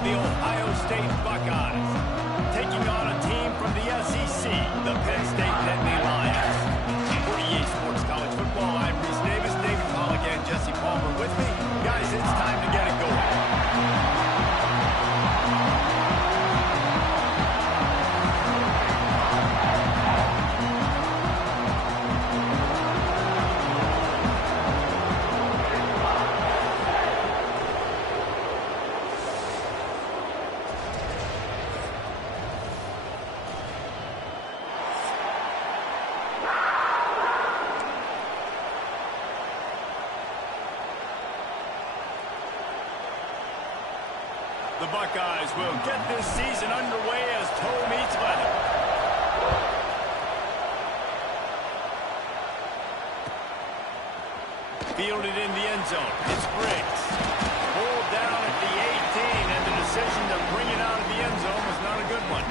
the Ohio State Buckeyes, taking on a team from the SEC, the Penn State Nittany Lions. For EA Sports College Football, I'm Reese Davis, David Pollack, and Jesse Palmer with me. Guys, it's time to get it going. The Buckeyes will get this season underway as toe meets leather. Fielded in the end zone. It's Briggs. Pulled down at the 18, and the decision to bring it out of the end zone was not a good one.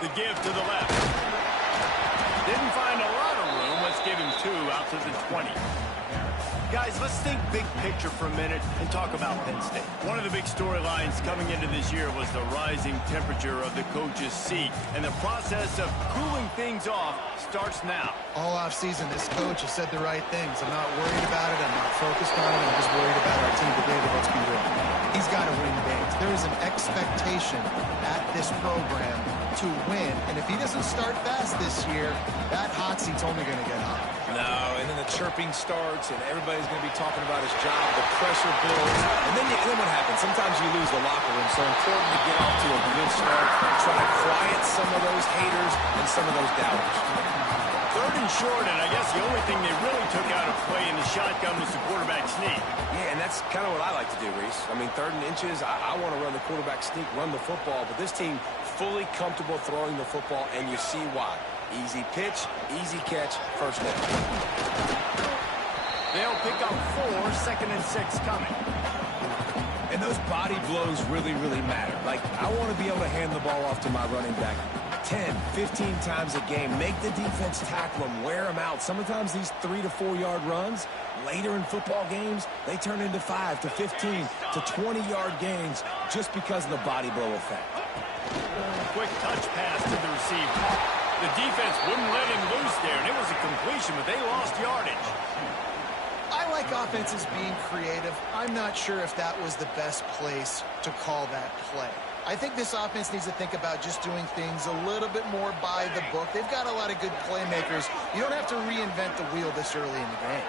The give to the left. Didn't find a lot of room. Let's give him 2 out to the 20. Guys, let's think big picture for a minute and talk about Penn State. One of the big storylines coming into this year was the rising temperature of the coach's seat, and the process of cooling things off starts now. All offseason, this coach has said the right things. I'm not worried about it. I'm not focused on it. I'm just worried about our team. But David, let's be real. He's got to win games. There is an expectation at this program to win, and if he doesn't start fast this year, that hot seat's only going to get hot. No, and then the chirping starts, and everybody's going to be talking about his job. The pressure builds, and then what happens? Sometimes you lose the locker room, so important to get off to a good start. Try to quiet some of those haters and some of those doubters. 3rd and short, and I guess the only thing they really took out of play in the shotgun was the quarterback sneak. Yeah, and that's kind of what I like to do, Reese. I mean, 3rd and inches, I want to run the quarterback sneak, run the football, but this team fully comfortable throwing the football, and you see why. Easy pitch, easy catch, first down. They'll pick up 4, 2nd and 6 coming. And those body blows really, really matter. Like, I want to be able to hand the ball off to my running back 10, 15 times a game. Make the defense tackle them, wear them out. Sometimes these 3 to 4 yard runs, later in football games, they turn into 5 to 15 to 20-yard gains just because of the body blow effect. Quick touch pass to the receiver. The defense wouldn't let him loose there, and it was a completion, but they lost yardage. I like offenses being creative. I'm not sure if that was the best place to call that play. I think this offense needs to think about just doing things a little bit more by the book. They've got a lot of good playmakers. You don't have to reinvent the wheel this early in the game.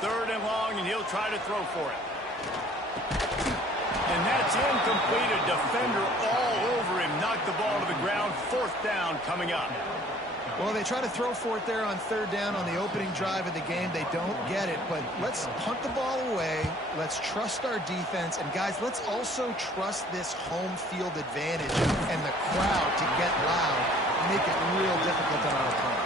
3rd and long, and he'll try to throw for it. And that's incomplete. A defender all over him. Knocked the ball to the ground. 4th down coming up. Well, they try to throw for it there on 3rd down on the opening drive of the game. They don't get it, but let's punt the ball away. Let's trust our defense. And, guys, let's also trust this home field advantage and the crowd to get loud and make it real difficult on our opponent.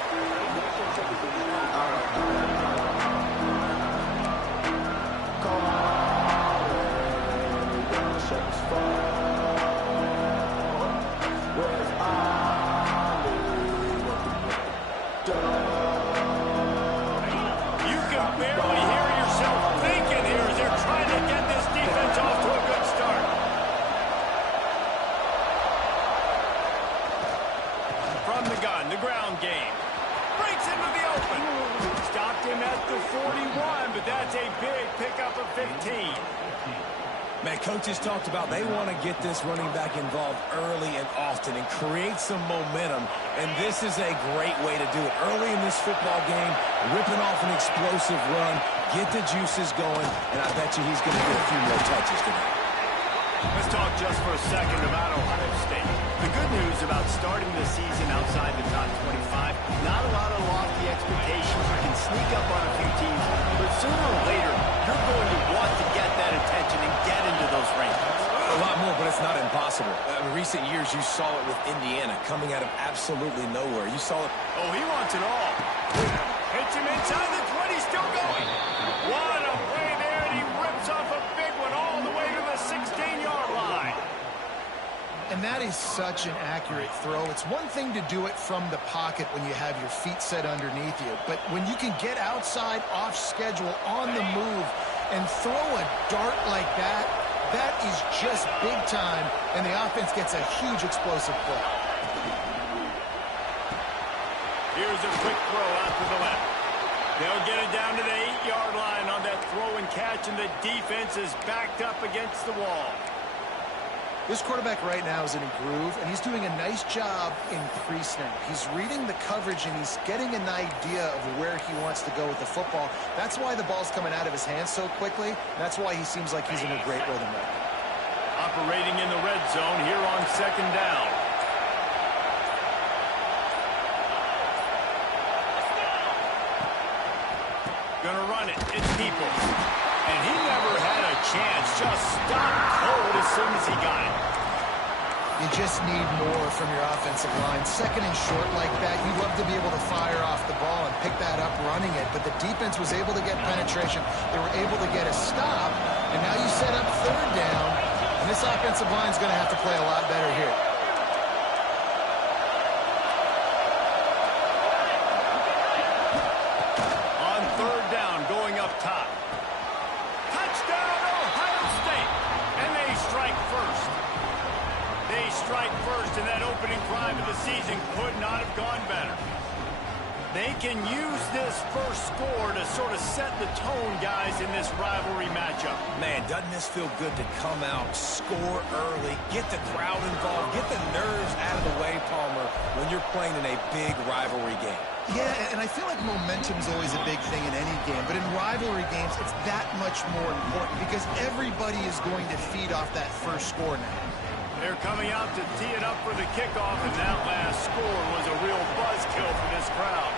You can barely hear yourself thinking here as they're trying to get this defense off to a good start. From the gun, the ground game. Breaks into the open. Stopped him at the 41, but that's a big pickup of 15. Man, coaches talked about they want to get this running back involved early and often and create some momentum, and this is a great way to do it. Early in this football game, ripping off an explosive run, get the juices going, and I bet you he's going to get a few more touches today. Let's talk just for a second about Ohio State. The good news about starting the season outside the top 25, not a lot of lofty expectations. You can sneak up on a few teams, but sooner or later, you're going to want to get that attention and get into those rankings. A lot more, but it's not impossible. In recent years, you saw it with Indiana coming out of absolutely nowhere. You saw it. Oh, he wants it all. Hits him inside the 20, still going. What a play there, and he rips off a big one all the way to the 16-yard line. And that is such an accurate throw. It's one thing to do it from the pocket when you have your feet set underneath you, but when you can get outside, off schedule, on the move, and throw a dart like that, that is just big time, and the offense gets a huge explosive play. Here's a quick throw out to the left. They'll get it down to the 8-yard line on that throw and catch, and the defense is backed up against the wall. This quarterback right now is in a groove, and he's doing a nice job in pre-snap. He's reading the coverage, and he's getting an idea of where he wants to go with the football. That's why the ball's coming out of his hands so quickly. That's why he seems like he's in a great rhythm right now. Operating in the red zone here on 2nd down. Gonna run it. It's Peoples. And he never had a chance. Just stopped cold as soon as he got it. You just need more from your offensive line. 2nd and short like that, you'd love to be able to fire off the ball and pick that up running it. But the defense was able to get penetration. They were able to get a stop. And now you set up 3rd down. And this offensive line is going to have to play a lot better here. On 3rd down, going up top. Touchdown, Ohio State. And they strike first. They strike first, and that opening drive of the season could not have gone better. They can use this first score to sort of set the tone, guys, in this rivalry matchup. Man, doesn't this feel good to come out, score early, get the crowd involved, get the nerves out of the way, Palmer, when you're playing in a big rivalry game? Yeah, and I feel like momentum is always a big thing in any game, but in rivalry games, it's that much more important because everybody is going to feed off that first score now. They're coming out to tee it up for the kickoff, and that last score was a real buzzkill for this crowd.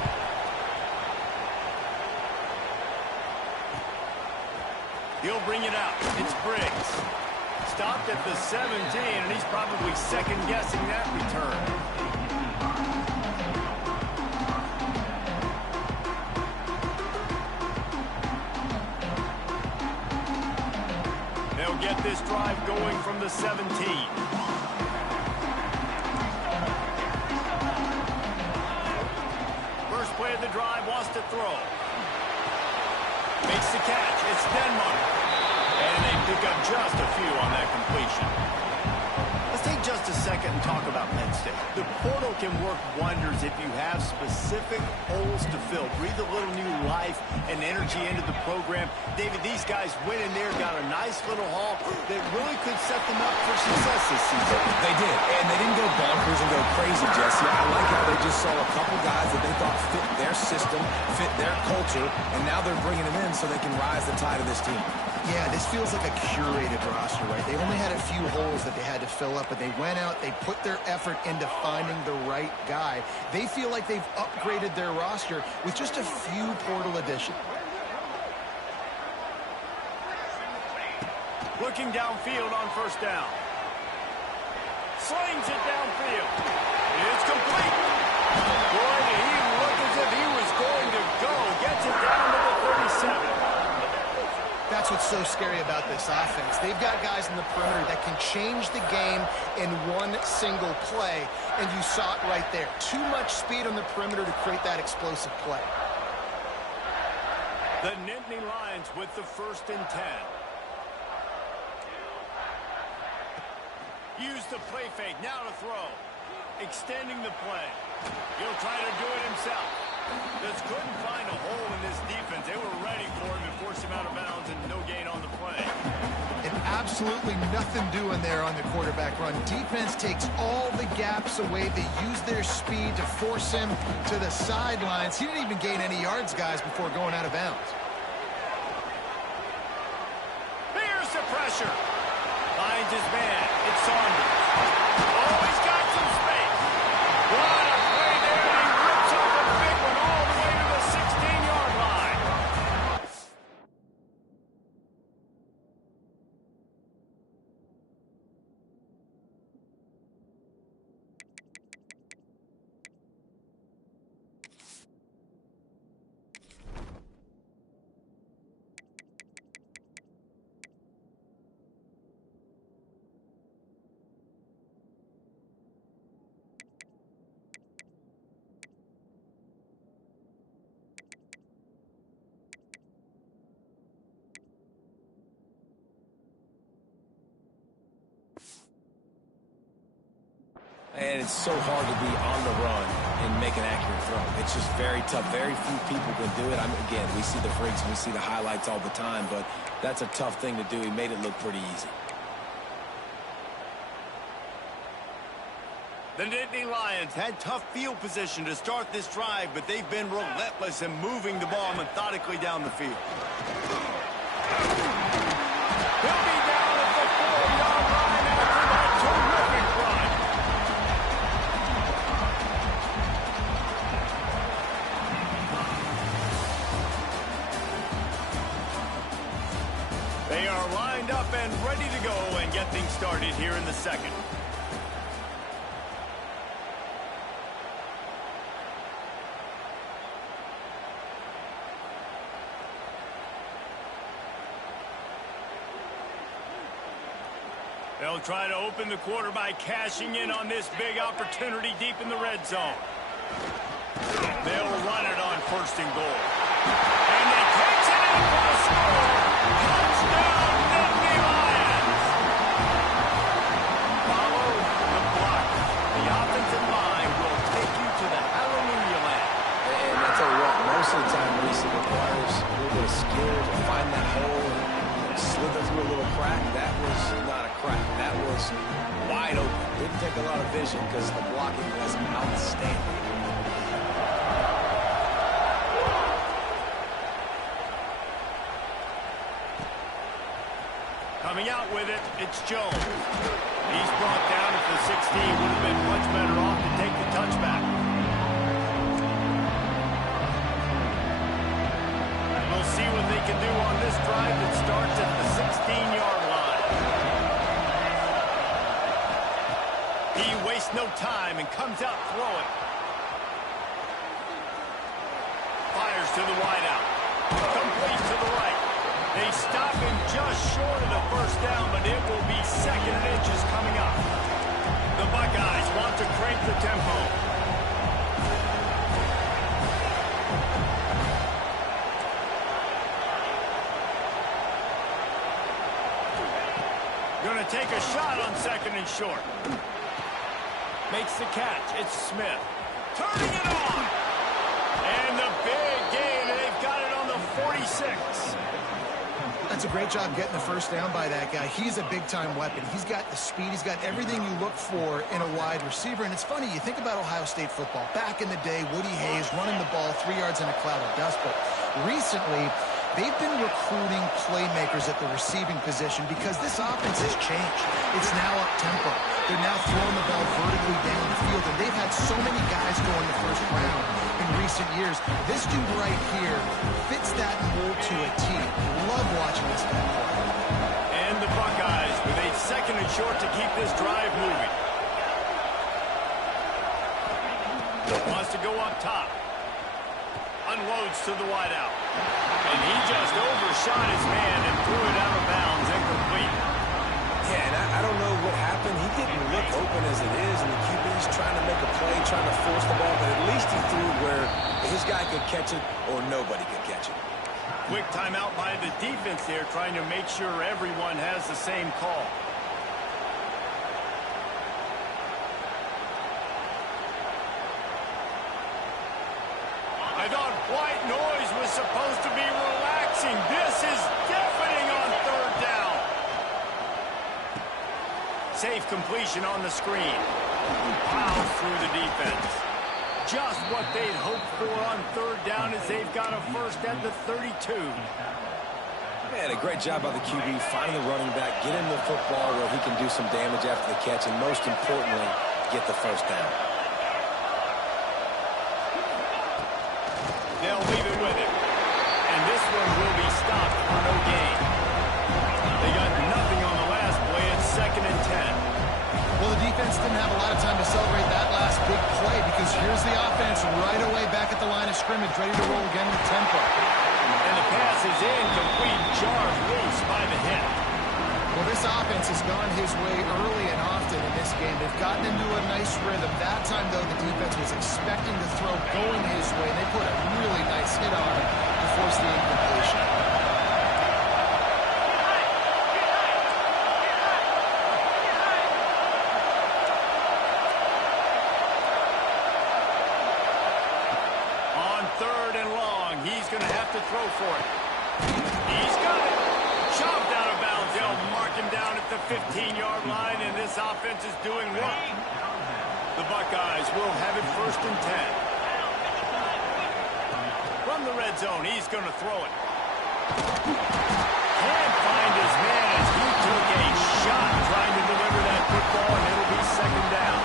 He'll bring it out. It's Briggs. Stopped at the 17, and he's probably second-guessing that return. They'll get this drive going from the 17. First play of the drive, wants to throw. Makes the catch. It's Denmark. And they pick up just a few on that completion. Let's take just a second and talk about Penn State. The portal can work wonders if you have specific holes to fill. Breathe a little new life and energy into the program. David, these guys went in there, got a nice little haul that really could set them up for success this season. They did, and they didn't go bonkers and go crazy, Jesse. I like how they just saw a couple guys that they thought fit their system, fit their culture, and now they're bringing them in so they can rise the tide of this team. Yeah, this feels like a curated roster, right? They only had a few holes that they had to fill up, but they went out, they put their effort into finding the right guy. They feel like they've upgraded their roster with just a few portal additions. Looking downfield on 1st down. Slings it downfield. It's complete. Boy, did he look as if he was going to go. Gets it down to the 37. That's what's so scary about this offense. They've got guys in the perimeter that can change the game in one single play, and you saw it right there. Too much speed on the perimeter to create that explosive play. The Nittany Lions with the 1st and 10. Use the play fake, now to throw. Extending the play. He'll try to do it himself. Just couldn't find a hole in this defense. They were ready for him and forced him out of bounds, and no gain on the play. And absolutely nothing doing there on the quarterback run. Defense takes all the gaps away. They use their speed to force him to the sidelines. He didn't even gain any yards, guys, before going out of bounds. Here's the pressure. Finds his man. It's Saunders. Oh, he's got some space. What a play there. He rips off a big one all the way to the 16-yard line. And it's so hard to be on the run and make an accurate throw. It's just very tough. Very few people can do it. Again, we see the freaks and we see the highlights all the time, but that's a tough thing to do. He made it look pretty easy. The Nittany Lions had tough field position to start this drive, but they've been relentless in moving the ball methodically down the field. He'll be down at the 4-yard line after that terrific run. They are lined up and ready to go and get things started here in the second. They'll try to open the quarter by cashing in on this big opportunity deep in the red zone. They'll run it on 1st and goal. And they catch it in for a score. Touchdown, Nittany Lions. Follow the block. The offensive line will take you to the hallelujah land. And I tell you what, most of the time, Reese, it requires a little bit of skill to find that hole and slither through a little crack. That was not a crack. That was wide open. Didn't take a lot of vision because the blocking was outstanding. Coming out with it, it's Jones. He's brought down at the 16. Would have been much better off to take the touchback. We'll see what they can do on this drive that starts at the 16-yard line. He wastes no time and comes out throwing. Fires to the wideout. Complete to the right. They stop him just short of the 1st down, but it will be 2nd and inches coming up. The Buckeyes want to crank the tempo. Going to take a shot on 2nd and short. Makes the catch. It's Smith. Turning it on. And the big gain, and they've got it on the 46. That's a great job getting the 1st down by that guy. He's a big-time weapon. He's got the speed. He's got everything you look for in a wide receiver. And it's funny, you think about Ohio State football. Back in the day, Woody Hayes running the ball 3 yards in a cloud of dust. But recently, they've been recruiting playmakers at the receiving position because this offense has changed. It's now up-tempo. They're now throwing the ball vertically down the field, and they've had so many guys go in the 1st round in recent years. This dude right here fits that mold to a T. Love watching this guy play. And the Buckeyes with a 2nd and short to keep this drive moving. Wants to go up top. Unloads to the wideout. And he just overshot his man and threw it out of bounds, incomplete. Yeah, and I don't know what happened. He didn't look open as it is, and the QB's trying to make a play, trying to force the ball, but at least he threw where his guy could catch it or nobody could catch it. Quick timeout by the defense there, trying to make sure everyone has the same call. I thought white noise was supposed to be relaxing. This is deafening on 3rd down. Safe completion on the screen. Plows through the defense. Just what they'd hoped for on 3rd down as they've got a 1st at the 32. Man, a great job by the QB, finding the running back, get him the football where he can do some damage after the catch, and most importantly, get the 1st down. They'll leave it with him. And this one will be stopped for no gain. They got nothing on the last play. It's 2nd and 10. Well, the defense didn't have a lot of time to celebrate that last big play because here's the offense right away back at the line of scrimmage, ready to roll again with tempo. And the pass is incomplete, jarred loose by the hit. Well, this offense has gone his way early and often in this game. They've gotten into a nice rhythm. That time, though, the defense was expecting the throw going his way. They put a really nice hit on it to force the incompletion. to throw for it. He's got it. Chopped out of bounds. They'll mark him down at the 15-yard line, and this offense is doing work. The Buckeyes will have it 1st and 10. From the red zone, he's going to throw it. Can't find his man as he took a shot trying to deliver that football, and it'll be 2nd down.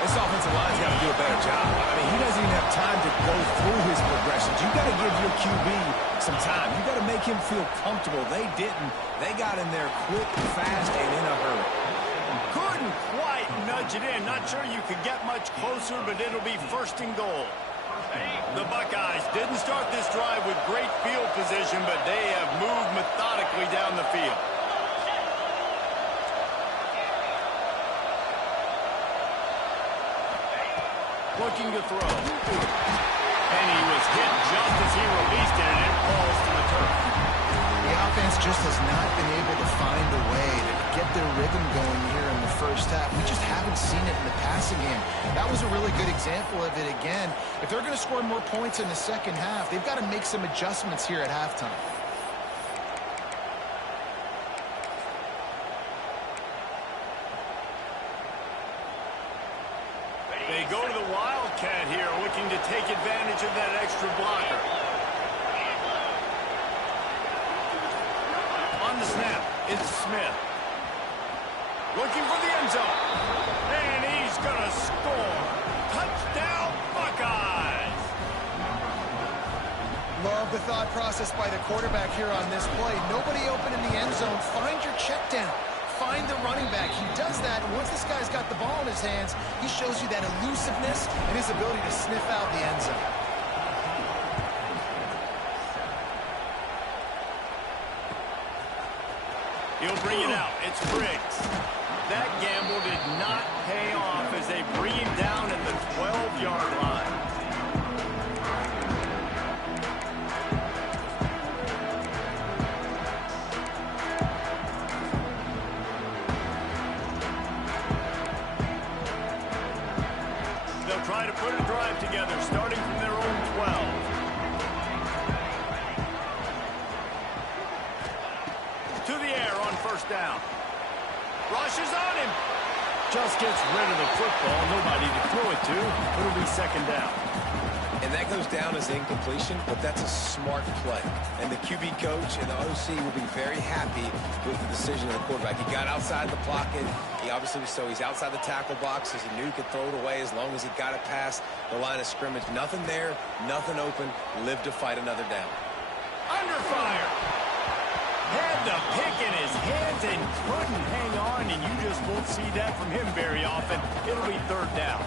This offensive line's got to do a better job. I mean, he doesn't even have time to go through his progressions. You got to give your QB some time. You got to make him feel comfortable. They didn't. They got in there quick, fast, and in a hurry. Couldn't quite nudge it in. Not sure you could get much closer, but it'll be 1st and goal. The Buckeyes didn't start this drive with great field position, but they have moved methodically down the field. Looking to throw. And he was hit just as he released it, and it falls to the turf. The offense just has not been able to find a way to get their rhythm going here in the first half. We just haven't seen it in the passing game. That was a really good example of it again. If they're going to score more points in the second half, they've got to make some adjustments here at halftime. They go to the Wildcat here, looking to take advantage of that extra blocker. On the snap, it's Smith. Looking for the end zone. And he's going to score. Touchdown, Buckeyes! Love the thought process by the quarterback here on this play. Nobody open in the end zone. Find your check down. Find the running back. He does that, and once this guy's got the ball in his hands, he shows you that elusiveness and his ability to sniff out the end zone. He'll bring it out. It's Briggs. That gamble did not pay off as they bring him down at the 12-yard line. They'll try to put a drive together, starting from their own 12. To the air on 1st down. Rushes on him. Just gets rid of the football. Nobody to throw it to. It'll be 2nd down. And that goes down as incompletion, but that's a smart play. And the QB coach and the OC will be very happy with the decision of the quarterback. He got outside the pocket. He obviously was he's outside the tackle box, as he knew he could throw it away as long as he got it past the line of scrimmage. Nothing there, nothing open. Live to fight another down. Under fire. Had the pick in his hands and couldn't hang on, and you just won't see that from him very often. It'll be 3rd down.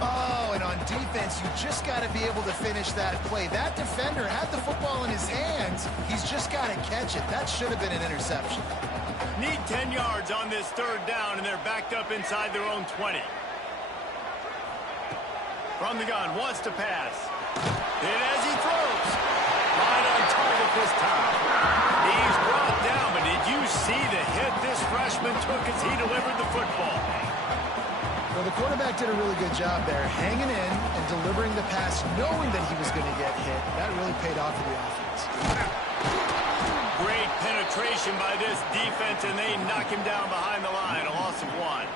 Oh, and on defense, you just got to be able to finish that play. That defender had the football in his hands. He's just got to catch it. That should have been an interception. Need 10 yards on this 3rd down, and they're backed up inside their own 20. From the gun, wants to pass. Hit as he throws. Right on target this time. He's brought down, but did you see the hit this freshman took as he delivered the football? Well, the quarterback did a really good job there, hanging in and delivering the pass, knowing that he was going to get hit. That really paid off for the offense. Great penetration by this defense, and they knock him down behind the line. A loss of 1.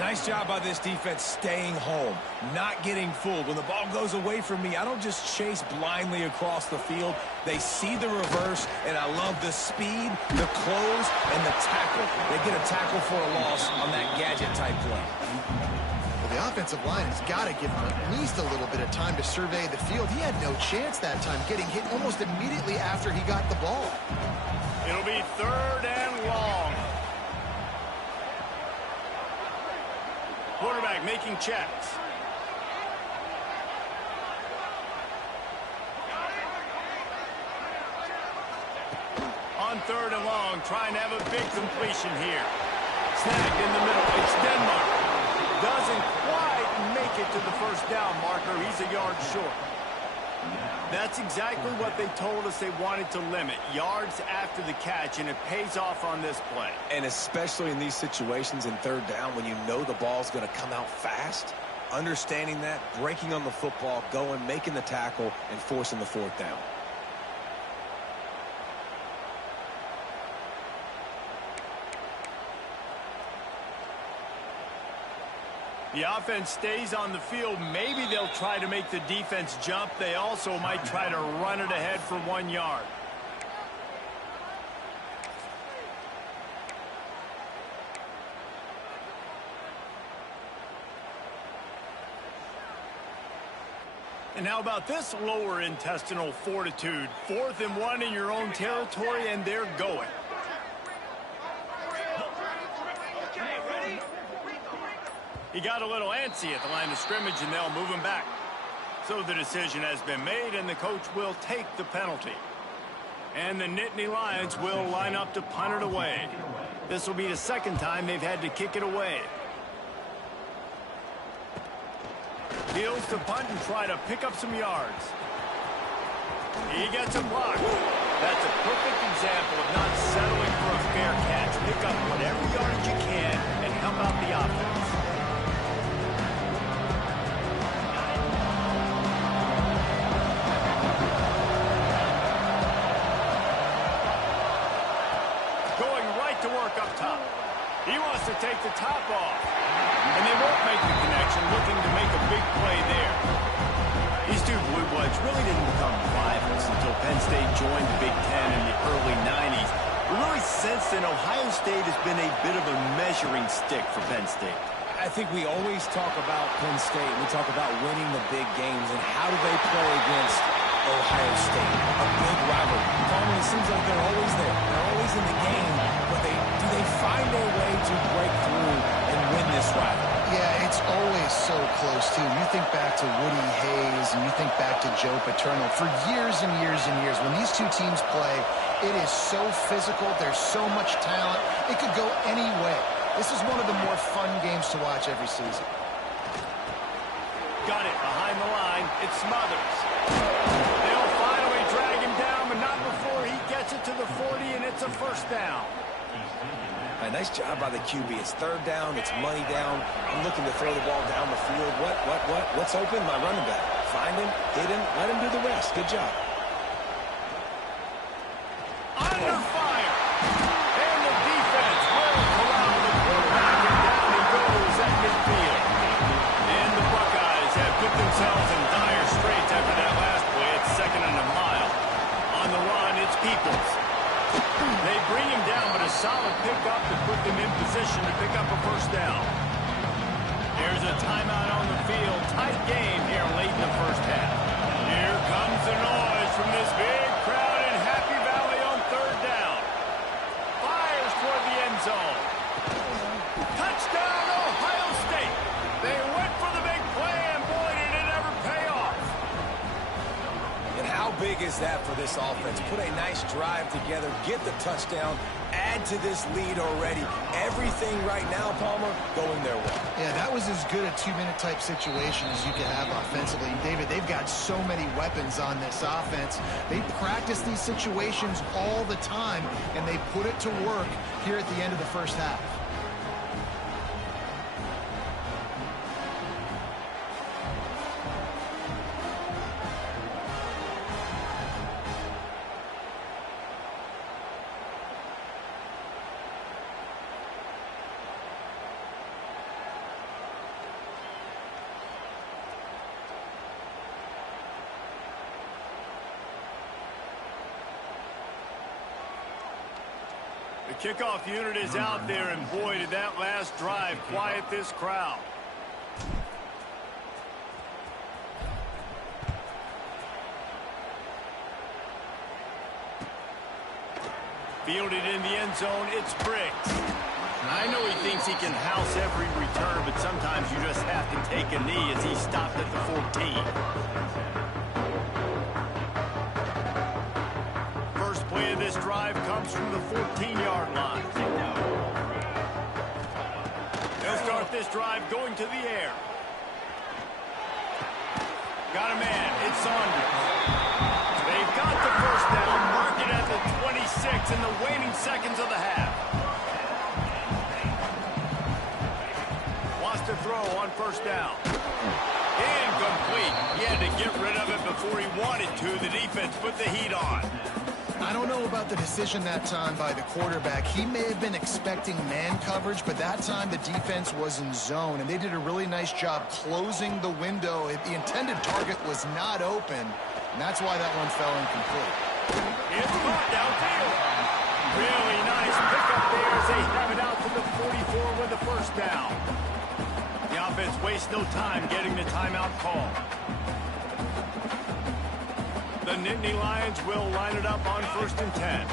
Nice job by this defense staying home, not getting fooled. When the ball goes away from me, I don't just chase blindly across the field. They see the reverse, and I love the speed, the close, and the tackle. They get a tackle for a loss on that gadget-type play. Well, the offensive line has got to give him at least a little bit of time to survey the field. He had no chance that time, getting hit almost immediately after he got the ball. It'll be 3rd and long. Quarterback making checks. On 3rd and long, trying to have a big completion here. Snagged in the middle. It's Denmark. Doesn't quite make it to the 1st down marker. He's a yard short. That's exactly what they told us they wanted to limit. Yards after the catch, and it pays off on this play. And especially in these situations in 3rd down when you know the ball's going to come out fast, understanding that, breaking on the football, going, making the tackle, and forcing the fourth down. The offense stays on the field. Maybe they'll try to make the defense jump. They also might try to run it ahead for 1 yard. And how about this lower intestinal fortitude? 4th and 1 in your own territory, and they're going. He got a little antsy at the line of scrimmage, and they'll move him back. So the decision has been made, and the coach will take the penalty. And the Nittany Lions will line up to punt it away. This will be the second time they've had to kick it away. Deals to punt and try to pick up some yards. He gets a block. That's a perfect example of not settling for a fair catch. Pick up whatever yardage you can and help out the offense. Going right to work up top. He wants to take the top off. And they won't make the connection, looking to make a big play there. These two Blue Bloods really didn't become rivals until Penn State joined the Big Ten in the early 90s. We really sensed that Ohio State has been a bit of a measuring stick for Penn State. I think we always talk about Penn State. We talk about winning the big games and how do they play against Ohio State, a big rival. It seems like they're always there. They're always in the game, but do they find a way to break through and win this rival? Yeah, it's always so close, too. You think back to Woody Hayes and you think back to Joe Paterno. For years and years and years, when these two teams play, it is so physical. There's so much talent. It could go any way. This is one of the more fun games to watch every season. Got it behind the line. It Smothers. They'll finally drag him down, but not before he gets it to the 40, and it's a first down. A nice job by the QB. It's 3rd down. It's money down. I'm looking to throw the ball down the field. What's open? My running back. Find him, hit him, let him do the rest. Good job. Under fire. And the defense will corral the quarterback, and down he goes at midfield. And the Buckeyes have put themselves in dire straits after that last play. It's 2nd and a mile. On the run, it's Peoples. They bring him down, but a solid pickup to put them in position to pick up a first down. There's a timeout on the field. Tight game here late in the first half. Here comes the noise from this big crowd in Happy Valley on 3rd down. Fires toward the end zone. Touchdown, Ohio State. They went for the big play, and boy, did it ever pay off. And how big is that for this offense? Put a nice drive together, get the touchdown, add to this lead already. Everything right now, Palmer, going their way. Yeah, that was as good a 2-minute type situation as you could have offensively. And David, they've got so many weapons on this offense. They practice these situations all the time, and they put it to work here at the end of the first half. The kickoff unit is out there, and boy, did that last drive quiet this crowd. Fielded in the end zone, it's Briggs. I know he thinks he can house every return, but sometimes you just have to take a knee as he stopped at the 14. First play of this drive comes from the 14-yard line. They'll start this drive going to the air. Got a man. It's Saunders. They've got the first down. Mark it at the 26 in the waning seconds of the half. Wants to throw on first down. Incomplete. He had to get rid of it before he wanted to. The defense put the heat on. I don't know about the decision that time by the quarterback. He may have been expecting man coverage, but that time the defense was in zone, and they did a really nice job closing the window. The intended target was not open, and that's why that one fell incomplete. It's caught downfield. Really nice pickup there as they have it out to the 44 with the first down. The offense wastes no time getting the timeout call. The Nittany Lions will line it up on 1st and 10.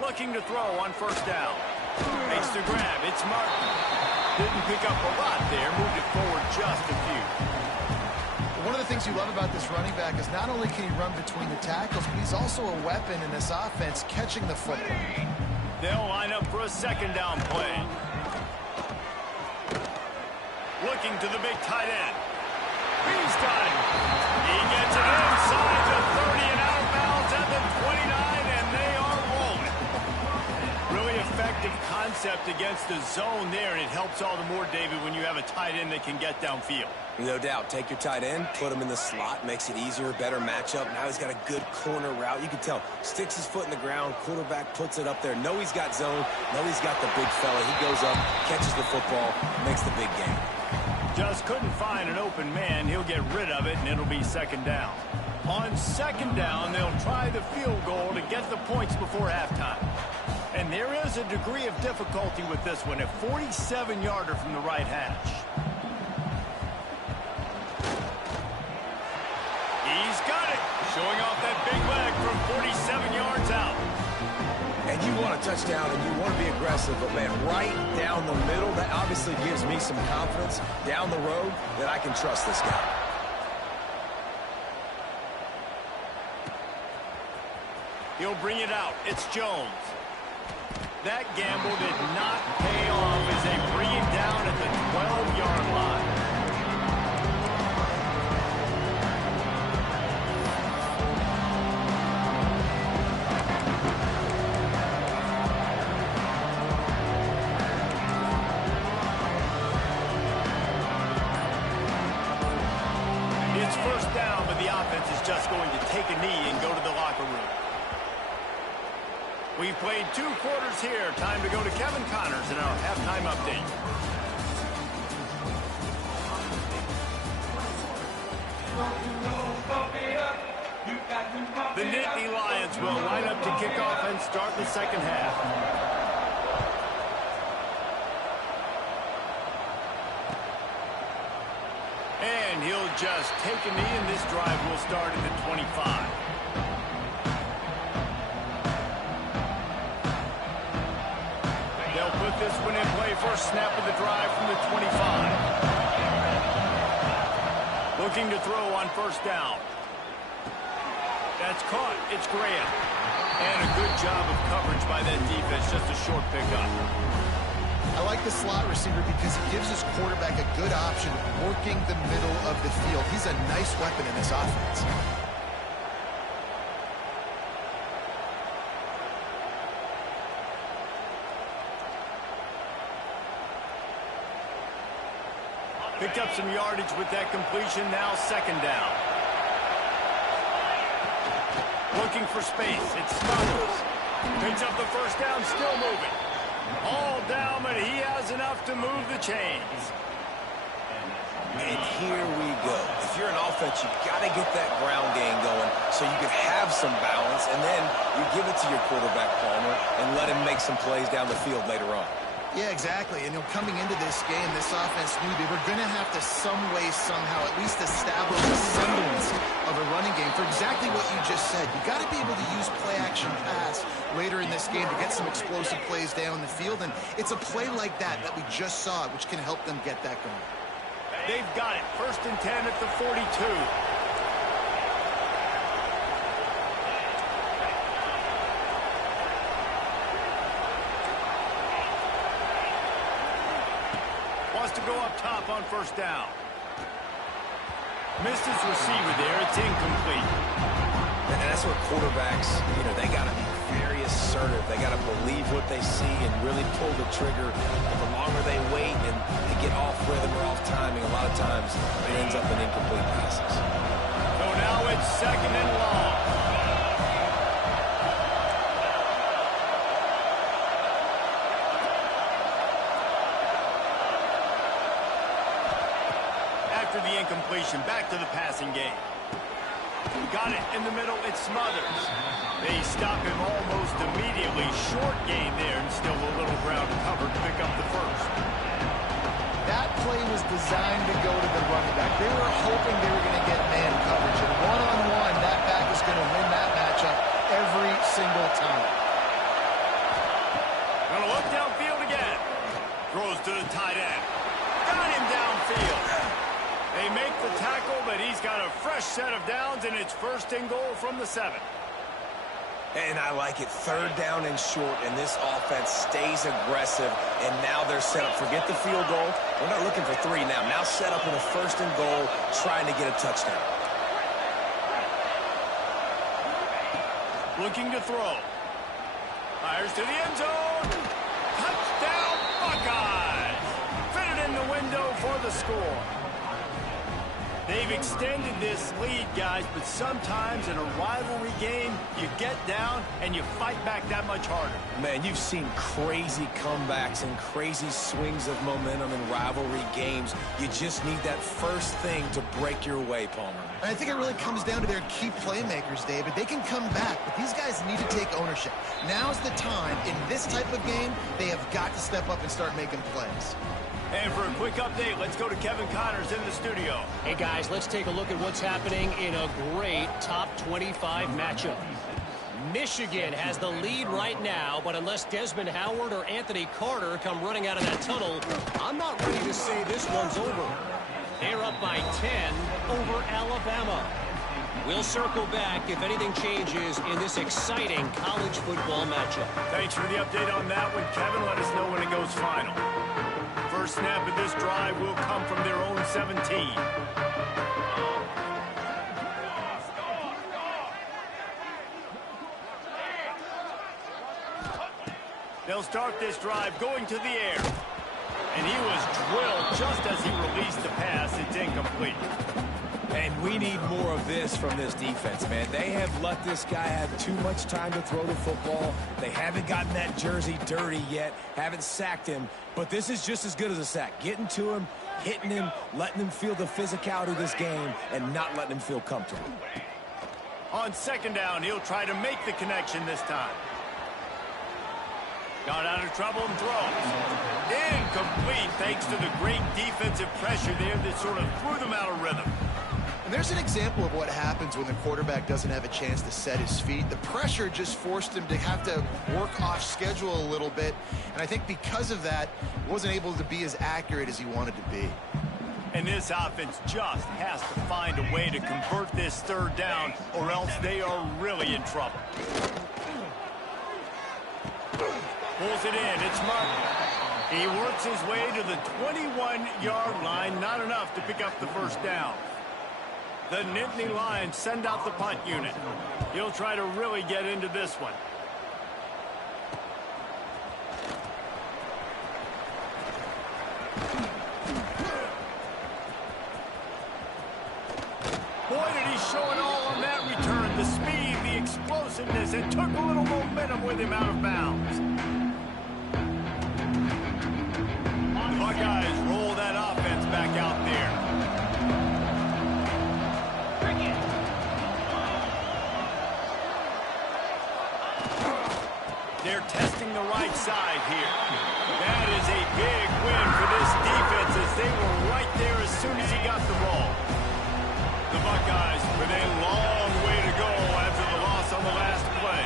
Looking to throw on 1st down. Makes the grab. It's Martin. Didn't pick up a lot there. Moved it forward just a few. One of the things you love about this running back is not only can he run between the tackles, but he's also a weapon in this offense catching the football. They'll line up for a 2nd down play. Looking to the big tight end. He's got it. He gets it inside the 30 and out of bounds at the 29, and they are rolling. Really effective concept against the zone there, and it helps all the more, David, when you have a tight end that can get downfield. No doubt. Take your tight end, put him in the slot, makes it easier, better matchup. Now he's got a good corner route. You can tell. Sticks his foot in the ground, quarterback puts it up there. Know he's got zone, know he's got the big fella. He goes up, catches the football, makes the big game. Just couldn't find an open man. He'll get rid of it, and it'll be 2nd down. On 2nd down, they'll try the field goal to get the points before halftime. And there is a degree of difficulty with this one, a 47-yarder from the right hash. He's got it, showing off that big leg from 47 yards out. And you want a touchdown and you want to be aggressive, but man, right down the middle, that obviously gives me some confidence down the road that I can trust this guy. He'll bring it out. It's Jones. That gamble did not pay off as they bring him down at the 12-yard line. It's 1st down, but the offense is just going to take a knee and go to the locker room. We've played 2 quarters here. Time to go to Kevin Connors in our halftime update. The Nittany Lions will line up to kick off and start the 2nd half. And he'll just take a knee, and this drive will start at the 25. They'll put this one in play. First snap of the drive from the 25. Looking to throw on 1st down. That's caught. It's Graham. And a good job of coverage by that defense. Just a short pickup. I like the slot receiver because he gives his quarterback a good option working the middle of the field. He's a nice weapon in this offense. Picked up some yardage with that completion. Now 2nd down. Looking for space. It's Smuggles. Picks up the 1st down. Still moving. All down, but he has enough to move the chains. And here we go. If you're an offense, you've got to get that ground game going so you can have some balance, and then you give it to your quarterback, Palmer, and let him make some plays down the field later on. Yeah, exactly. And coming into this game, this offense knew they were going to have to some way, somehow, at least establish a semblance of a running game for exactly what you just said. You got to be able to use play-action pass later in this game to get some explosive plays down the field. And it's a play like that we just saw, which can help them get that going. They've got it. 1st and 10 at the 42. Wants to go up top on 1st down. Missed his receiver there. It's incomplete. And that's what quarterbacks, they got to be very assertive. They got to believe what they see and really pull the trigger. And the longer they wait and they get off rhythm or off timing, a lot of times it ends up in incomplete passes. So now it's 2nd and long. After the incompletion, back to the passing game. Got it in the middle, it's Smothers. They stop him almost immediately. Short gain there, and still a little ground covered to pick up the first. That play was designed to go to the running back. They were hoping they were going to get man coverage. And one-on-one, that back is going to win that matchup every single time. Gonna look downfield again. Throws to the tight end. Got him downfield. They make the tackle, but he's got a fresh set of downs, and it's 1st and goal from the 7. And I like it. 3rd down and short, and this offense stays aggressive, and now they're set up. Forget the field goal. We're not looking for 3 now. Now set up in a 1st and goal, trying to get a touchdown. Looking to throw. Fires to the end zone. Touchdown, Buckeyes. Fitted in the window for the score. They've extended this lead, guys, but sometimes in a rivalry game, you get down and you fight back that much harder. Man, you've seen crazy comebacks and crazy swings of momentum in rivalry games. You just need that first thing to break your way, Palmer. And I think it really comes down to their key playmakers, David. They can come back, but these guys need to take ownership. Now's the time. In this type of game, they have got to step up and start making plays. And for a quick update, let's go to Kevin Connors in the studio. Hey, guys, let's take a look at what's happening in a great top 25 matchup. Michigan has the lead right now, but unless Desmond Howard or Anthony Carter come running out of that tunnel, I'm not ready to say this one's over. They're up by 10 over Alabama. We'll circle back if anything changes in this exciting college football matchup. Thanks for the update on that one, Kevin. Let us know when it goes final. First snap of this drive will come from their own 17. They'll start this drive going to the air. And he was drilled just as he released the pass. It's incomplete. And we need more of this from this defense, man. They have let this guy have too much time to throw the football. They haven't gotten that jersey dirty yet, haven't sacked him. But this is just as good as a sack. Getting to him, hitting him, letting him feel the physicality of this game, and not letting him feel comfortable. On 2nd down, he'll try to make the connection this time. Got out of trouble and throws. Incomplete thanks to the great defensive pressure there that sort of threw them out of rhythm. And there's an example of what happens when the quarterback doesn't have a chance to set his feet. The pressure just forced him to have to work off schedule a little bit. And I think because of that, wasn't able to be as accurate as he wanted to be. And this offense just has to find a way to convert this 3rd down, or else they are really in trouble. Pulls it in. It's Martin. He works his way to the 21-yard line. Not enough to pick up the 1st down. The Nittany Lions send out the punt unit. He'll try to really get into this one. Boy, did he show it all on that return. The speed, the explosiveness. It took a little momentum with him out of bounds. The Buckeyes roll that offense back out there. They're testing the right side here. That is a big win for this defense as they were right there as soon as he got the ball. The Buckeyes with a long way to go after the loss on the last play.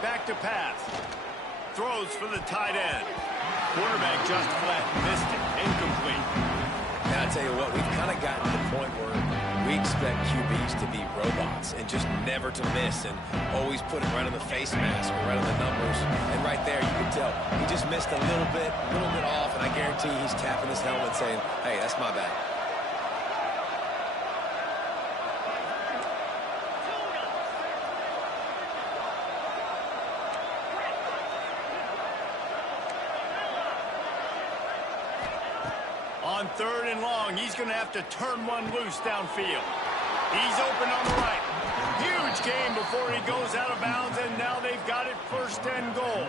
Back to pass. Throws for the tight end. Quarterback just flat missed it. Incomplete. Now, I'll tell you what, we've kind of gotten to the point where we We expect QBs to be robots and just never to miss and always put it right on the face mask or right on the numbers. And right there, you can tell he just missed a little bit off, and I guarantee he's tapping his helmet saying, hey, that's my bad. On 3rd and long, he's going to have to turn one loose downfield. He's open on the right. Huge gain before he goes out of bounds, and now they've got it 1st and goal.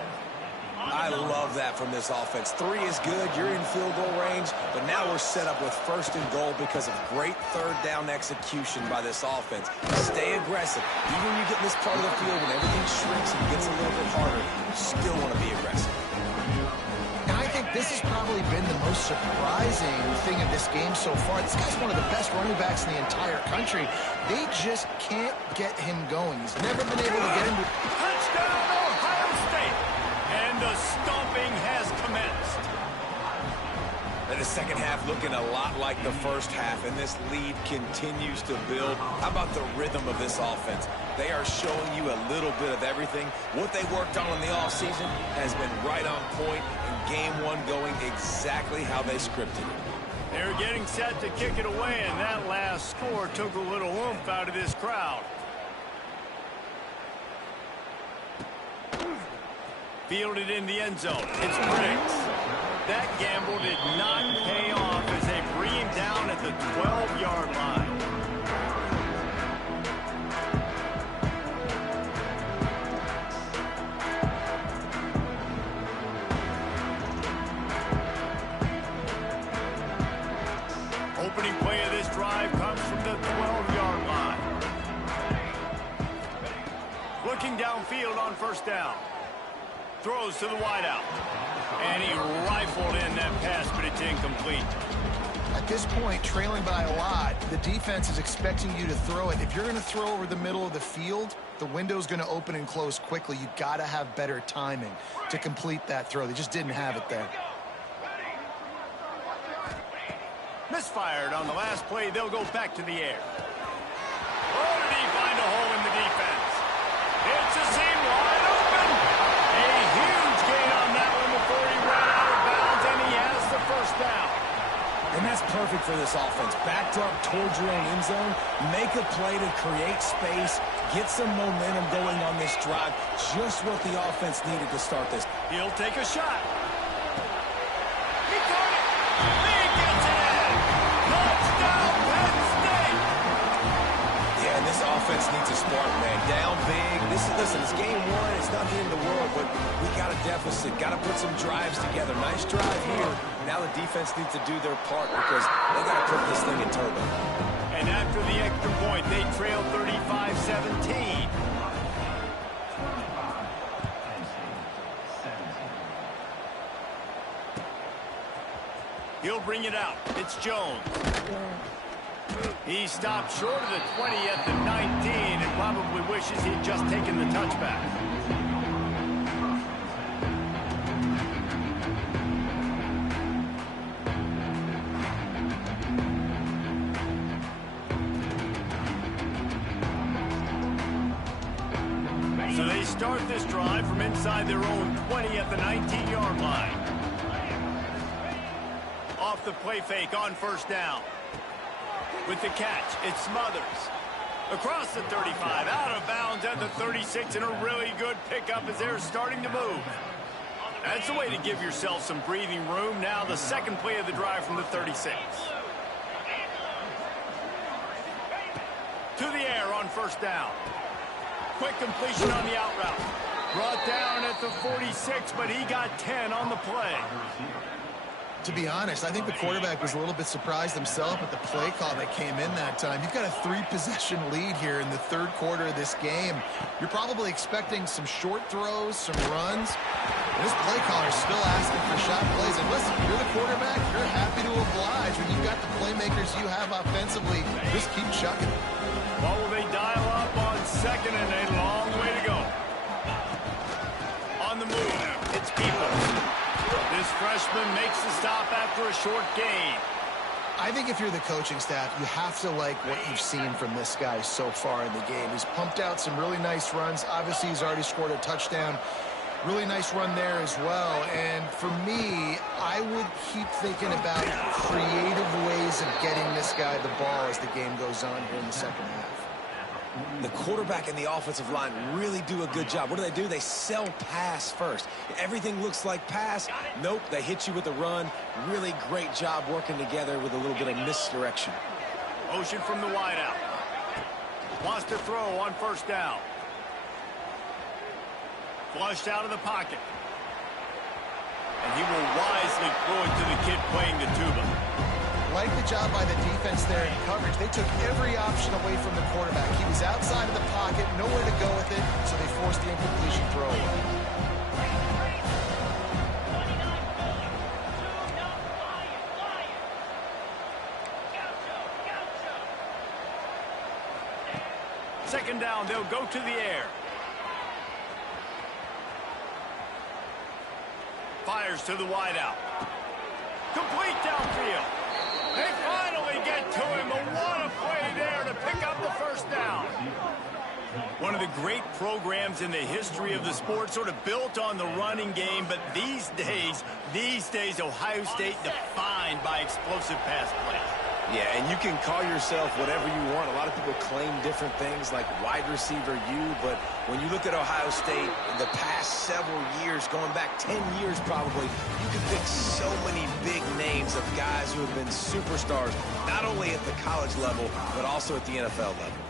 I love that from this offense. 3 is good. You're in field goal range, but now we're set up with 1st and goal because of great 3rd down execution by this offense. Stay aggressive. Even when you get in this part of the field, when everything shrinks and gets a little bit harder, you still want to be aggressive. This has probably been the most surprising thing in this game so far. This guy's one of the best running backs in the entire country. They just can't get him going. He's never been able to get him to... Touchdown, Ohio State! And the stomping has commenced. And the second half looking a lot like the first half, and this lead continues to build. How about the rhythm of this offense? They are showing you a little bit of everything. What they worked on in the offseason has been right on point, and game 1 going exactly how they scripted it. They're getting set to kick it away, and that last score took a little oomph out of this crowd. Fielded in the end zone. It's Briggs. That gamble did not pay off as they bring him down at the 12-yard line. Opening play of this drive comes from the 12-yard line. Looking downfield on 1st down. Throws to the wideout. And he rifled in that pass, but it's incomplete. At this point, trailing by a lot, the defense is expecting you to throw it. If you're going to throw over the middle of the field, the window's going to open and close quickly. You've got to have better timing to complete that throw. They just didn't have it there. Misfired on the last play. They'll go back to the air. Oh, did he find a hole in the defense? It's a seam wide open. A huge gain on that one before he ran out of bounds, and he has the 1st down. And that's perfect for this offense. Backed up towards your own end zone, make a play to create space, get some momentum going on this drive. Just what the offense needed to start this. He'll take a shot. He caught it. He gets it in. Touchdown, Penn State. Yeah, and this offense needs a spark, man. Down big. Listen, it's game 1. It's not the end of the world, but we got a deficit. Got to put some drives together. Nice drive here. Now the defense needs to do their part because they got to put this thing in turbo. And after the extra point, they trail 35-17. He'll bring it out. It's Jones. He stopped short of the 20 at the 19 and probably wishes he'd just taken the touchback. So they start this drive from inside their own 20 at the 19-yard line. Off the play fake on 1st down. With the catch, it's Smothers. Across the 35, out of bounds at the 36, and a really good pickup as they're starting to move. That's a way to give yourself some breathing room. Now the second play of the drive from the 36. To the air on 1st down. Quick completion on the out route. Brought down at the 46, but he got 10 on the play. To be honest, I think the quarterback was a little bit surprised himself at the play call that came in that time. You've got a 3-possession lead here in the 3rd quarter of this game. You're probably expecting some short throws, some runs. And this play caller's still asking for shot plays. And listen, you're the quarterback, you're happy to oblige. When you've got the playmakers you have offensively, just keep chucking. What will they dial up on 2nd and a long way to go? On the move, it's Peoples. This freshman makes the stop after a short gain. I think if you're the coaching staff, you have to like what you've seen from this guy so far in the game. He's pumped out some really nice runs. Obviously, he's already scored a touchdown. Really nice run there as well. And for me, I would keep thinking about creative ways of getting this guy the ball as the game goes on here in the second half. The quarterback and the offensive line really do a good job. What do? They sell pass first. Everything looks like pass. Nope, they hit you with a run. Really great job working together with a little bit of misdirection. Motion from the wideout. Wants to throw on first down. Flushed out of the pocket. And he will wisely throw it to the kid playing the tuba. Like the job by the defense there in coverage. They took every option away from the quarterback. He was outside of the pocket, nowhere to go with it, so they forced the incompletion throw away. Second down, they'll go to the air. Fires to the wideout. Complete downfield. They finally get to him, but what a play there to pick up the first down. One of the great programs in the history of the sport, sort of built on the running game, but these days, Ohio State defined by explosive pass plays. Yeah, and you can call yourself whatever you want. A lot of people claim different things like wide receiver U, but when you look at Ohio State, the past several years, going back 10 years probably, you can pick so many big names of guys who have been superstars, not only at the college level, but also at the NFL level.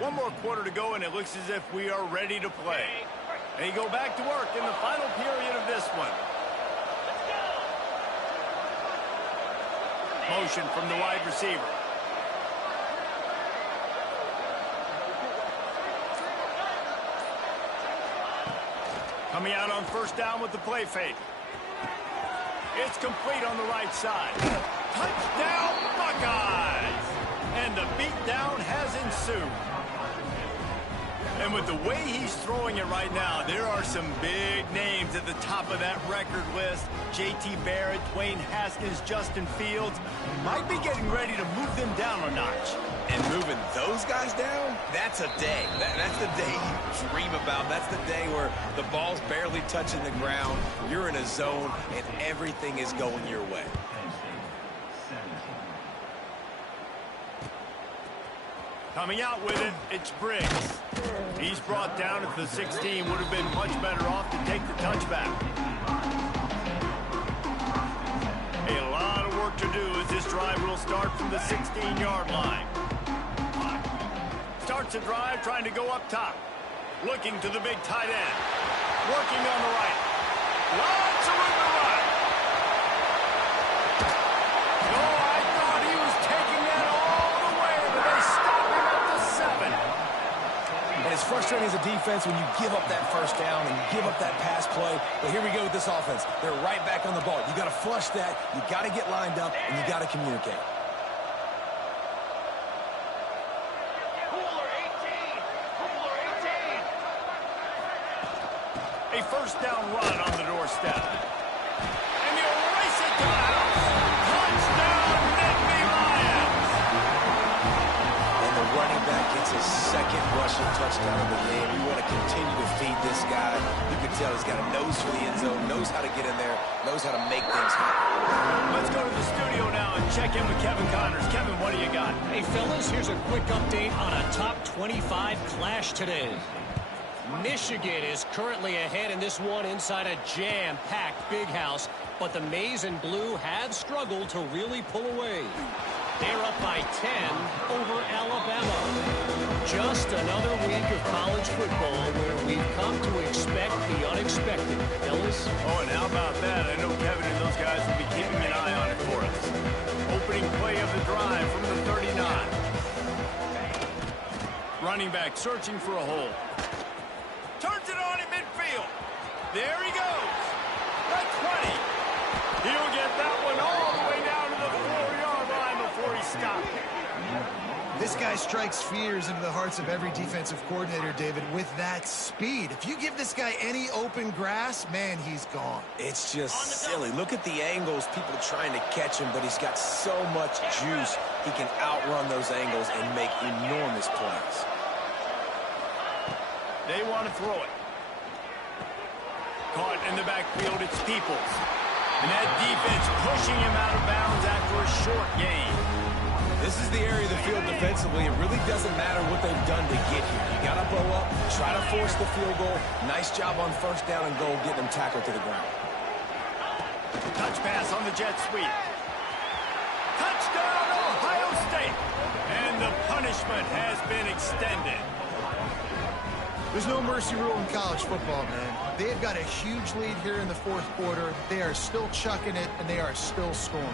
One more quarter to go, and it looks as if we are ready to play. They go back to work in the final period of this one. Motion from the wide receiver. Coming out on first down with the play fake. It's complete on the right side. Touchdown, Buckeyes! And the beatdown has ensued. And with the way he's throwing it right now, there are some big names at the top of that record list. J.T. Barrett, Dwayne Haskins, Justin Fields might be getting ready to move them down a notch. And moving those guys down, that's a day. That's the day you dream about. That's the day where the ball's barely touching the ground, you're in a zone, and everything is going your way. Coming out with it, it's Briggs. He's brought down at the 16. Would have been much better off to take the touchback. A lot of work to do as this drive will start from the 16-yard line. Starts a drive trying to go up top. Looking to the big tight end. Working on the right. Lots of room to run. Oh, I thought he was taking that all the way, but they stopped him at the 7. And it's frustrating as a defense when you give up that first down and you give up that pass play. But here we go with this offense. They're right back on the ball. You got to flush that. You got to get lined up, and you got to communicate. A first down run on the doorstep. And they'll race it to the house. Touchdown, Nittany Lions! And the running back gets his second rushing touchdown of the game. You want to continue to feed this guy. You can tell he's got a nose for the end zone, knows how to get in there, knows how to make things happen. Let's go to the studio now and check in with Kevin Connors. Kevin, what do you got? Hey, fellas, here's a quick update on a top 25 clash today. Michigan is currently ahead in this one inside a jam-packed Big House, but the Maize and Blue have struggled to really pull away. They're up by 10 over Alabama. Just another week of college football where we've come to expect the unexpected. Fellas? Oh, and how about that? I know Kevin and those guys will be keeping an eye on it for us. Opening play of the drive from the 39. Running back searching for a hole. Turns it on in midfield. There he goes. The 20. He'll get that one all the way down to the 4-yard line before he stopped. This guy strikes fears into the hearts of every defensive coordinator, David, with that speed. If you give this guy any open grass, man, he's gone. It's just silly. Look at the angles, people trying to catch him, but he's got so much juice. He can outrun those angles and make enormous plays. They want to throw it. Caught in the backfield, it's Peoples. And that defense pushing him out of bounds after a short gain. This is the area of the field defensively. It really doesn't matter what they've done to get here. You got to bow up, try to force the field goal. Nice job on first down and goal, getting them tackled to the ground. Touch pass on the jet sweep. Touchdown, Ohio State. And the punishment has been extended. There's no mercy rule in college football, man. They've got a huge lead here in the fourth quarter. They are still chucking it, and they are still scoring.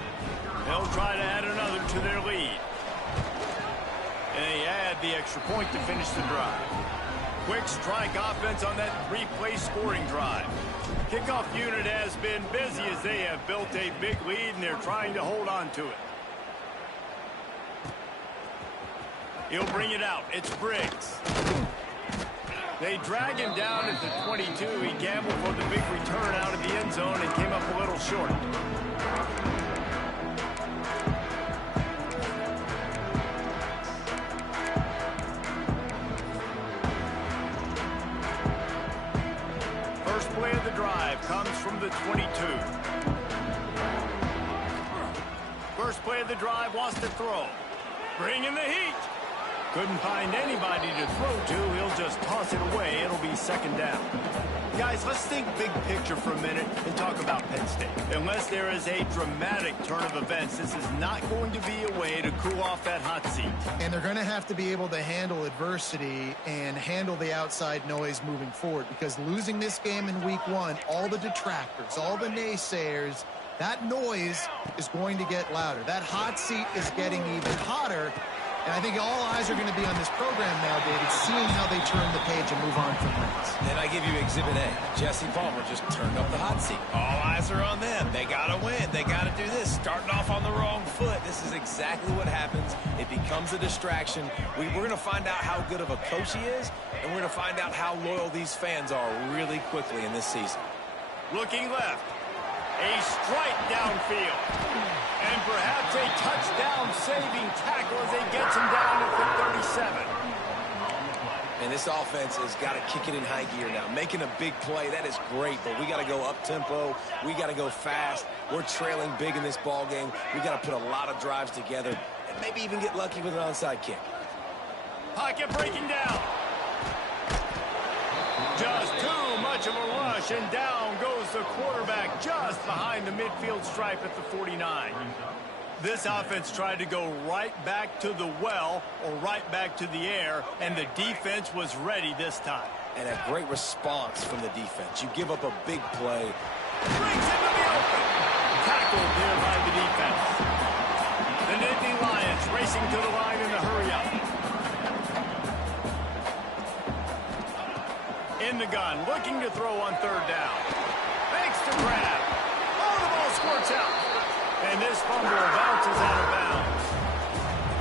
They'll try to add another to their lead. And they add the extra point to finish the drive. Quick strike offense on that three-play scoring drive. Kickoff unit has been busy as they have built a big lead, and they're trying to hold on to it. He'll bring it out. It's Briggs. They drag him down at the 22. He gambled for the big return out of the end zone and came up a little short. First play of the drive comes from the 22. First play of the drive wants to throw. Bring in the heat. Couldn't find anybody to throw to. He'll just toss it away. It'll be second down. Guys, let's think big picture for a minute and talk about Penn State. Unless there is a dramatic turn of events, this is not going to be a way to cool off that hot seat. And they're going to have to be able to handle adversity and handle the outside noise moving forward, because losing this game in week one, all the detractors, all the naysayers, that noise is going to get louder. That hot seat is getting even hotter. And I think all eyes are going to be on this program now, David, seeing how they turn the page and move on from this. Then I give you Exhibit A. Jesse Palmer just turned up the hot seat. All eyes are on them. They got to win. They got to do this. Starting off on the wrong foot. This is exactly what happens. It becomes a distraction. We're going to find out how good of a coach he is, and we're going to find out how loyal these fans are really quickly in this season. Looking left. A strike downfield. And perhaps a touchdown-saving tackle as he gets him down at the 37. And this offense has got to kick it in high gear now. Making a big play, that is great, but we got to go up-tempo. We got to go fast. We're trailing big in this ball game. We got to put a lot of drives together and maybe even get lucky with an onside kick. Pocket breaking down. Just too much of a rush, and down goes the quarterback just behind the midfield stripe at the 49. This offense tried to go right back to the well or right back to the air, and the defense was ready this time. And a great response from the defense. You give up a big play. Brings him to the open. Tackled there by the defense. The Nittany Lions racing to the line in the hurry-up. In the gun, looking to throw on third down. Makes the grab. Oh, the ball squirts out. And this fumble bounces out of bounds.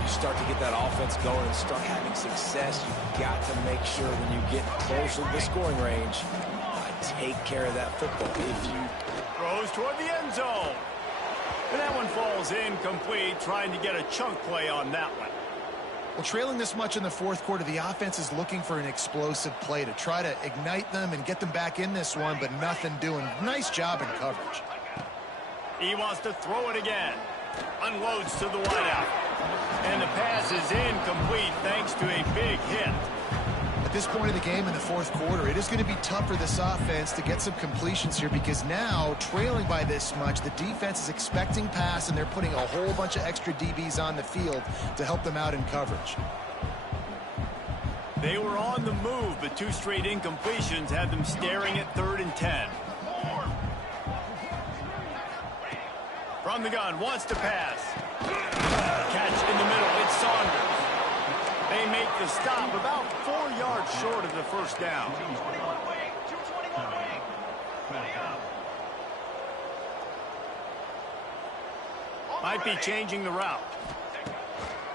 You start to get that offense going and start having success, you've got to make sure when you get closer to the scoring range, take care of that football. If you throws toward the end zone. And that one falls incomplete, trying to get a chunk play on that one. Well, trailing this much in the fourth quarter, the offense is looking for an explosive play to try to ignite them and get them back in this one, but nothing doing. Nice job in coverage. He wants to throw it again. Unloads to the wideout. And the pass is incomplete thanks to a big hit. At this point in the game in the fourth quarter, it is going to be tough for this offense to get some completions here, because now, trailing by this much, the defense is expecting pass, and they're putting a whole bunch of extra DBs on the field to help them out in coverage. They were on the move, but two straight incompletions had them staring at 3rd and 10. From the gun, wants to pass. Catch in the middle, it's Saunders. They make the stop about 4 yards short of the first down. Might be changing the route.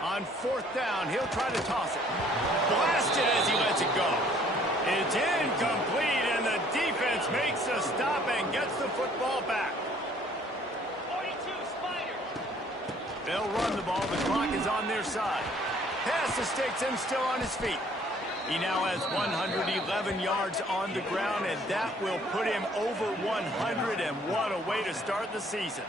On fourth down, he'll try to toss it. Blasted as he lets it go. It's incomplete, and the defense makes a stop and gets the football back. 42 Spiders. They'll run the ball. The clock is on their side. Pass to Sticks and still on his feet. He now has 111 yards on the ground, and that will put him over 100, and what a way to start the season.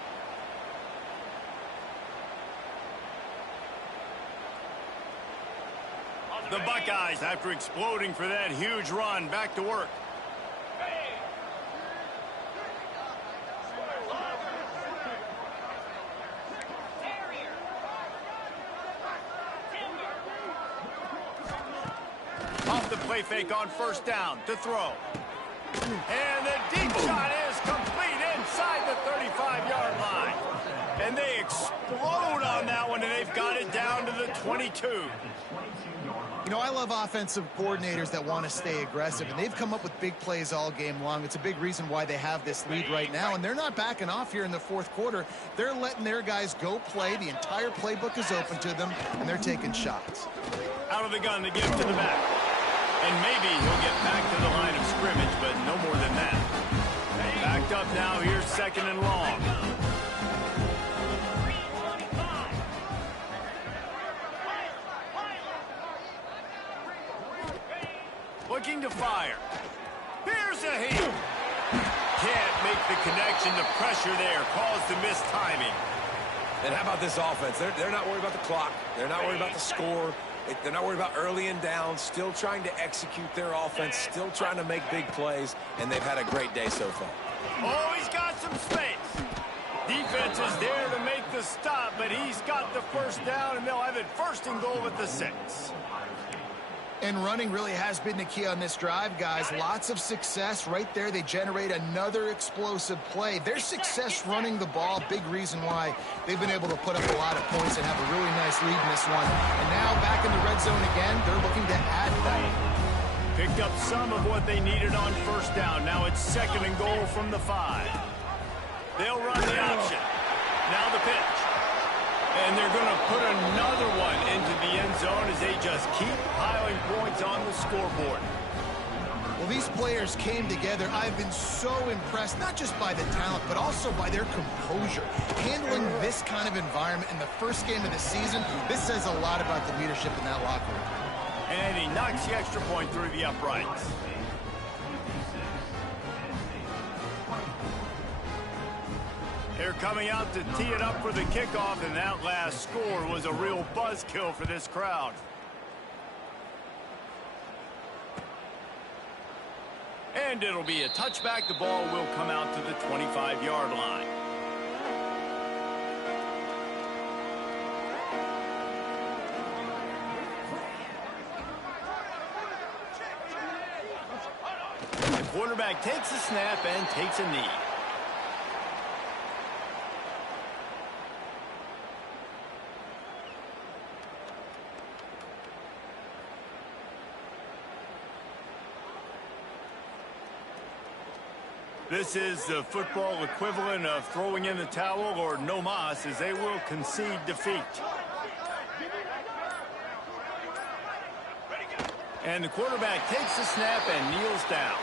The Buckeyes, after exploding for that huge run, back to work. Off the play fake on first down to throw. And the deep shot is complete inside the 35-yard line. And they explode on that one, and they've got it down to the 22. You know, I love offensive coordinators that want to stay aggressive, and they've come up with big plays all game long. It's a big reason why they have this lead right now, and they're not backing off here in the fourth quarter. They're letting their guys go play. The entire playbook is open to them, and they're taking shots. Out of the gun to give to the back. And maybe he'll get back to the line of scrimmage, but no more than that. Backed up now, here's second and long. Looking to fire. Here's a hit. Can't make the connection. The pressure there caused the missed timing. And how about this offense? They're not worried about the clock. They're not worried about the score. They're not worried about early and down. Still trying to execute their offense. Still trying to make big plays. And they've had a great day so far. Oh, he's got some space. Defense is there to make the stop, but he's got the first down, and they'll have it first and goal at the 6. And running really has been the key on this drive, guys. Lots of success right there. They generate another explosive play. Their success running the ball, big reason why they've been able to put up a lot of points and have a really nice lead in this one. And now back in the red zone again, they're looking to add that. Picked up some of what they needed on first down. Now it's second and goal from the 5. They'll run the option. Now the pitch. And they're going to put another one into the end zone as they just keep piling points on the scoreboard. Well, these players came together. I've been so impressed, not just by the talent, but also by their composure. Handling this kind of environment in the first game of the season, this says a lot about the leadership in that locker room. And he knocks the extra point through the uprights. They're coming out to tee it up for the kickoff, and that last score was a real buzzkill for this crowd. And it'll be a touchback. The ball will come out to the 25-yard line. The quarterback takes a snap and takes a knee. This is the football equivalent of throwing in the towel or no mas, as they will concede defeat. And the quarterback takes the snap and kneels down.